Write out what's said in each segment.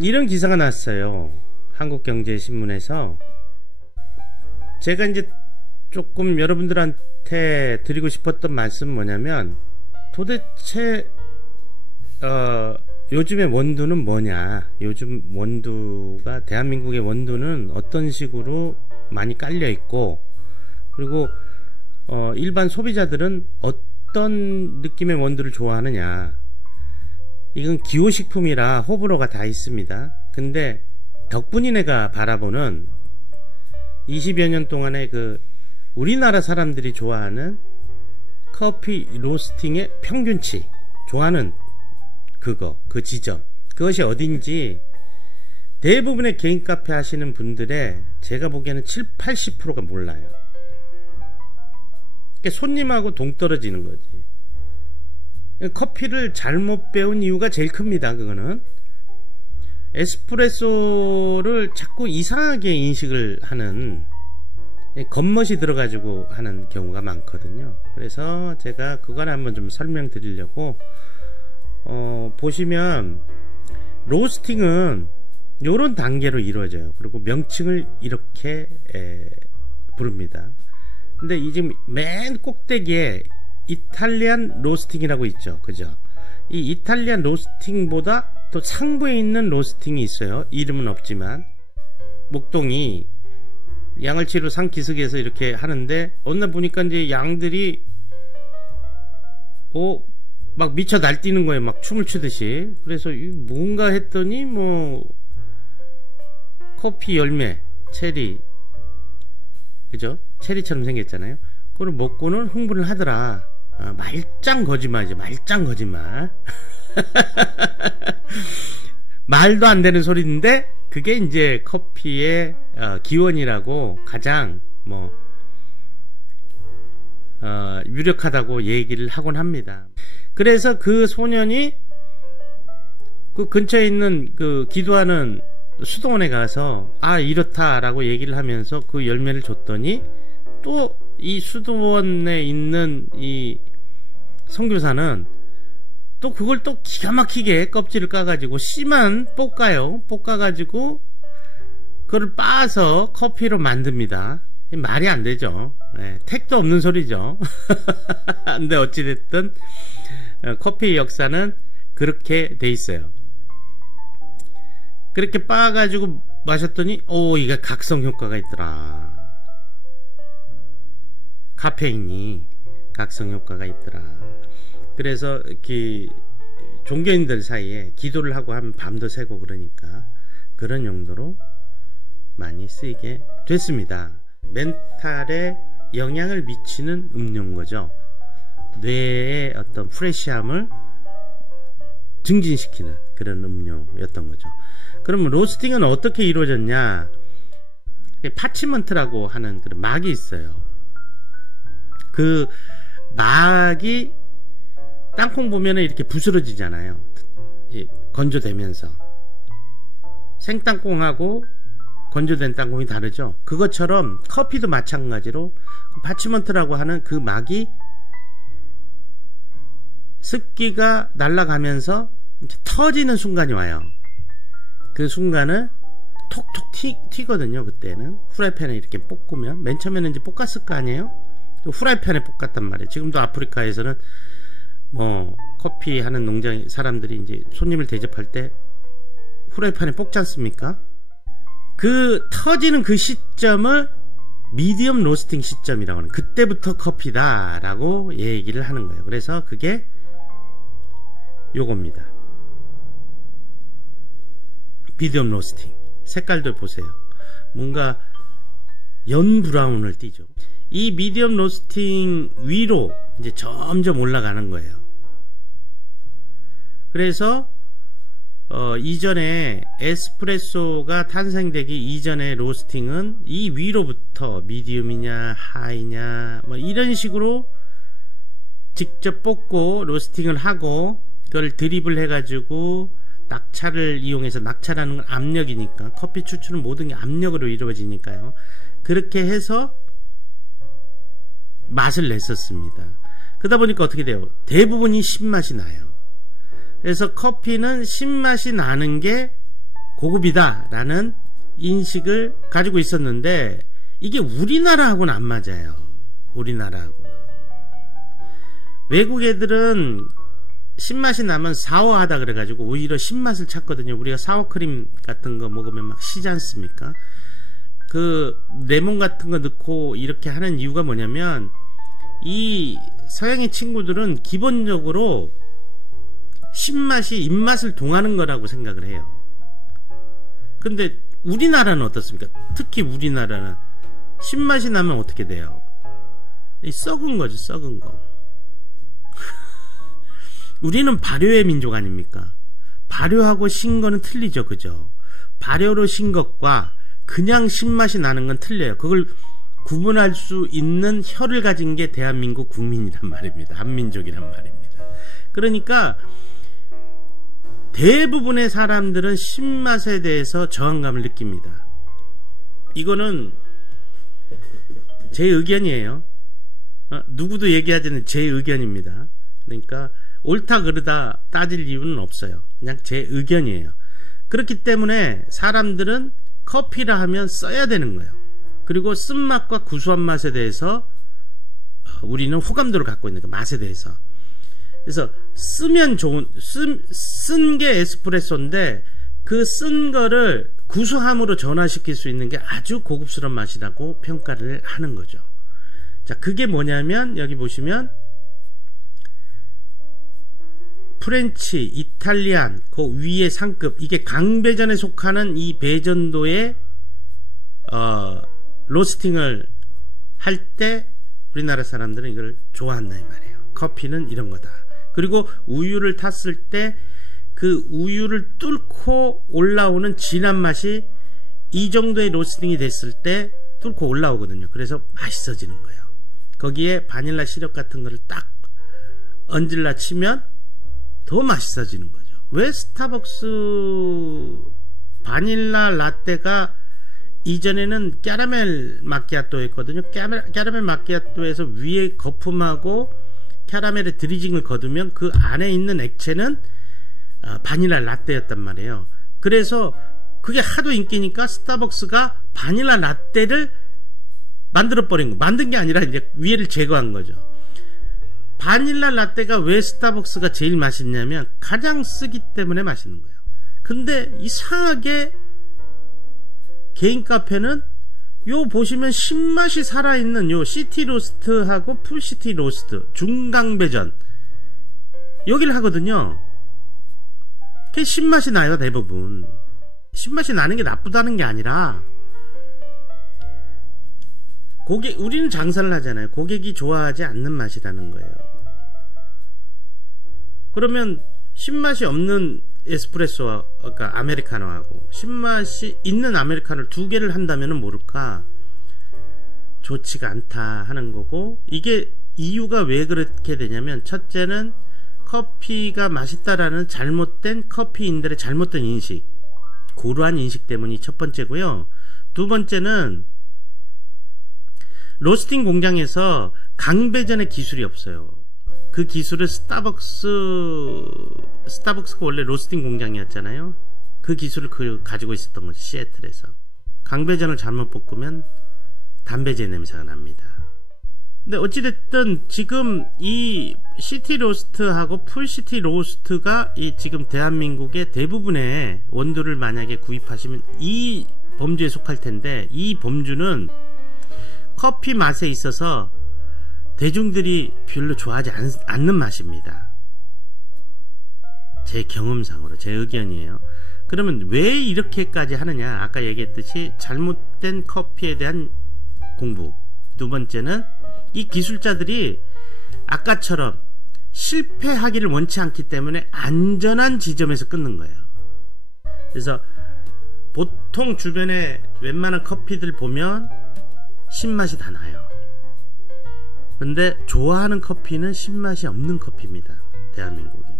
이런 기사가 났어요. 한국경제신문에서. 제가 이제 조금 여러분들한테 드리고 싶었던 말씀은 뭐냐면, 도대체 요즘의 원두는 뭐냐, 요즘 원두가, 대한민국의 원두는 어떤 식으로 많이 깔려 있고, 그리고 일반 소비자들은 어떤 느낌의 원두를 좋아하느냐. 이건 기호식품이라 호불호가 다 있습니다. 근데 덕분이네가 바라보는 20여 년 동안의 그 우리나라 사람들이 좋아하는 커피 로스팅의 평균치, 좋아하는 그 지점, 그것이 어딘지 대부분의 개인 카페 하시는 분들의 제가 보기에는 70-80%가 몰라요. 그러니까 손님하고 동떨어지는 거지. 커피를 잘못 배운 이유가 제일 큽니다. 그거는 에스프레소를 자꾸 이상하게 인식을 하는, 겉멋이 들어가지고 하는 경우가 많거든요. 그래서 제가 그걸 한번 좀 설명드리려고, 보시면 로스팅은 요런 단계로 이루어져요. 그리고 명칭을 이렇게 부릅니다. 근데 이 지금 맨 꼭대기에 이탈리안 로스팅이라고 있죠. 그죠? 이 이탈리안 로스팅보다 또 상부에 있는 로스팅이 있어요. 이름은 없지만 목동이 양을치로 상기슭에서 이렇게 하는데, 어느 날 보니까 이제 양들이 막 미쳐 날뛰는 거예요. 막 춤을 추듯이. 그래서 뭔가 했더니 뭐 커피 열매, 체리, 그죠? 체리처럼 생겼잖아요. 그걸 먹고는 흥분을 하더라. 말짱 거짓말이죠. 말짱 거짓말. 말도 안 되는 소리인데 그게 이제 커피의 기원이라고 가장 유력하다고 얘기를 하곤 합니다. 그래서 그 소년이 그 근처에 있는 그 기도하는 수도원에 가서 이렇다라고 얘기를 하면서 그 열매를 줬더니, 또 이 수도원에 있는 이 선교사는 또 그걸 또 기가 막히게 껍질을 까가지고 씨만 볶아요. 볶아가지고 그걸 빻아서 커피로 만듭니다. 말이 안 되죠. 택도 없는 소리죠. 근데 어찌됐든 커피 역사는 그렇게 돼 있어요. 그렇게 빻아가지고 마셨더니 이게 각성 효과가 있더라. 카페인이 각성 효과가 있더라. 그래서 종교인들 사이에 기도를 하고 하면 밤도 새고 그러니까 그런 용도로 많이 쓰이게 됐습니다. 멘탈에 영향을 미치는 음료인 거죠. 뇌의 어떤 프레시함을 증진시키는 그런 음료였던 거죠. 그러면 로스팅은 어떻게 이루어졌냐? 파치먼트라고 하는 그런 막이 있어요. 그 막이 땅콩 보면은 이렇게 부스러지잖아요. 건조되면서. 생땅콩하고 건조된 땅콩이 다르죠. 그것처럼 커피도 마찬가지로 파치먼트라고 하는 그 막이 습기가 날아가면서 터지는 순간이 와요. 그 순간을 톡톡 튀거든요. 그때는 후라이팬에 이렇게 볶으면, 맨 처음에는 이제 볶았을 거 아니에요. 후라이팬에 볶았단 말이에요. 지금도 아프리카에서는 커피 하는 농장 사람들이 이제 손님을 대접할 때 후라이팬에 볶지 않습니까? 그 터지는 그 시점을 미디엄 로스팅 시점이라고 하는, 그때부터 커피다 라고 얘기를 하는 거예요. 그래서 그게 요겁니다. 미디엄 로스팅. 색깔도 보세요. 뭔가 연 브라운을 띠죠. 이 미디엄 로스팅 위로 이제 점점 올라가는 거예요. 그래서 이전에 에스프레소가 탄생되기 이전의 로스팅은 이 위로부터 미디움이냐 하이냐 이런 식으로 직접 볶고 로스팅을 하고, 그걸 드립을 해가지고 낙차를 이용해서, 낙차라는 건 압력이니까, 커피 추출은 모든 게 압력으로 이루어지니까요. 그렇게 해서 맛을 냈었습니다. 그러다 보니까 어떻게 돼요? 대부분이 신맛이 나요. 그래서 커피는 신맛이 나는 게 고급이다 라는 인식을 가지고 있었는데 이게 우리나라하고는 안 맞아요. 우리나라하고는. 외국 애들은 신맛이 나면 사워하다 그래가지고 오히려 신맛을 찾거든요. 우리가 사워크림 같은 거 먹으면 막 시지 않습니까? 그 레몬 같은 거 넣고 이렇게 하는 이유가 뭐냐면 이 서양의 친구들은 기본적으로 신맛이 입맛을 동하는 거라고 생각을 해요. 근데 우리나라는 어떻습니까? 특히 우리나라는 신맛이 나면 어떻게 돼요? 이 썩은 거죠, 썩은 거. 우리는 발효의 민족 아닙니까? 발효하고 신 거는 틀리죠, 그죠? 발효로 신 것과 그냥 신맛이 나는 건 틀려요. 그걸 구분할 수 있는 혀를 가진 게 대한민국 국민이란 말입니다. 한민족이란 말입니다. 그러니까 대부분의 사람들은 신맛에 대해서 저항감을 느낍니다. 이거는 제 의견이에요. 누구도 얘기하지 않는 제 의견입니다. 그러니까 옳다 그르다 따질 이유는 없어요. 그냥 제 의견이에요. 그렇기 때문에 사람들은 커피라 하면 써야 되는 거예요. 그리고 쓴맛과 구수한 맛에 대해서 우리는 호감도를 갖고 있는 그 맛에 대해서. 그래서 쓰면 좋은, 쓴 게 에스프레소인데 그 쓴 거를 구수함으로 전환시킬 수 있는 게 아주 고급스러운 맛이라고 평가를 하는 거죠. 자, 그게 뭐냐면 여기 보시면 프렌치, 이탈리안, 그 위에 상급, 이게 강배전에 속하는 이 배전도의 로스팅을 할 때 우리나라 사람들은 이걸 좋아한다 이 말이에요. 커피는 이런 거다. 그리고 우유를 탔을 때 그 우유를 뚫고 올라오는 진한 맛이 이 정도의 로스팅이 됐을 때 뚫고 올라오거든요. 그래서 맛있어지는 거예요. 거기에 바닐라 시럽 같은 거를 딱 얹을라 치면 더 맛있어지는 거죠. 왜 스타벅스 바닐라 라떼가 이전에는 캐러멜 마키아토였거든요. 캐러멜 마키아토에서 위에 거품하고 캐러멜의 드리징을 거두면 그 안에 있는 액체는 바닐라 라떼였단 말이에요. 그래서 그게 하도 인기니까 스타벅스가 바닐라 라떼를 만들어버린 거. 만든 게 아니라 이제 위에를 제거한 거죠. 바닐라 라떼가 왜 스타벅스가 제일 맛있냐면 가장 쓰기 때문에 맛있는 거예요. 근데 이상하게 개인 카페는 요 보시면 신맛이 살아있는 요 시티 로스트하고 풀 시티 로스트 중강배전 여기를 하거든요. 그 신맛이 나요. 대부분 신맛이 나는 게 나쁘다는 게 아니라 우리는 장사를 하잖아요. 고객이 좋아하지 않는 맛이라는 거예요. 그러면 신맛이 없는 에스프레소와 그러니까 아메리카노하고 신맛이 있는 아메리카노를 두 개를 한다면 모를까 좋지가 않다 하는 거고, 이게 이유가 왜 그렇게 되냐면 첫째는 커피가 맛있다라는 잘못된 커피인들의 잘못된 인식, 고루한 인식 때문이 첫 번째고요. 두 번째는 로스팅 공장에서 강배전의 기술이 없어요. 그 기술을 스타벅스가 원래 로스팅 공장이었잖아요. 그 기술을 가지고 있었던 거죠. 시애틀에서. 강배전을 잘못 볶으면 담배제 냄새가 납니다. 근데 어찌됐든 지금 이 시티 로스트하고 풀 시티 로스트가 이 지금 대한민국의 대부분의 원두를 만약에 구입하시면 이 범주에 속할 텐데, 이 범주는 커피 맛에 있어서 대중들이 별로 좋아하지 않는 맛입니다. 제 경험상으로, 제 의견이에요. 그러면 왜 이렇게까지 하느냐? 아까 얘기했듯이 잘못된 커피에 대한 공부. 두 번째는 이 기술자들이 아까처럼 실패하기를 원치 않기 때문에 안전한 지점에서 끊는 거예요. 그래서 보통 주변에 웬만한 커피들 보면 신맛이 다 나요. 근데 좋아하는 커피는 신맛이 없는 커피입니다. 대한민국에.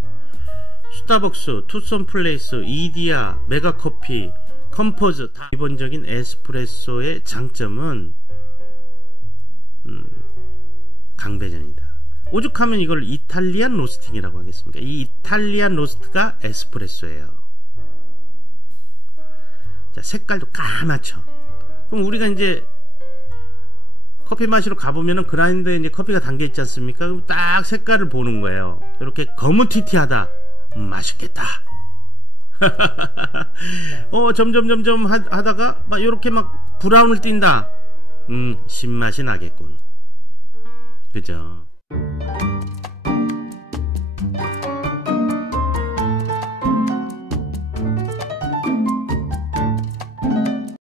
스타벅스, 투썸 플레이스, 이디야, 메가커피, 컴포즈 다 기본적인 에스프레소의 장점은 강배전이다. 오죽하면 이걸 이탈리안 로스팅이라고 하겠습니까? 이 이탈리안 로스트가 에스프레소예요. 자, 색깔도 까맣죠. 그럼 우리가 이제 커피 마시러 가보면은 그라인더에 이제 커피가 담겨 있지 않습니까? 그럼 딱 색깔을 보는 거예요. 이렇게 거무튀튀하다. 맛있겠다. 점점 하다가 막 이렇게 막 브라운을 띈다. 신맛이 나겠군. 그죠?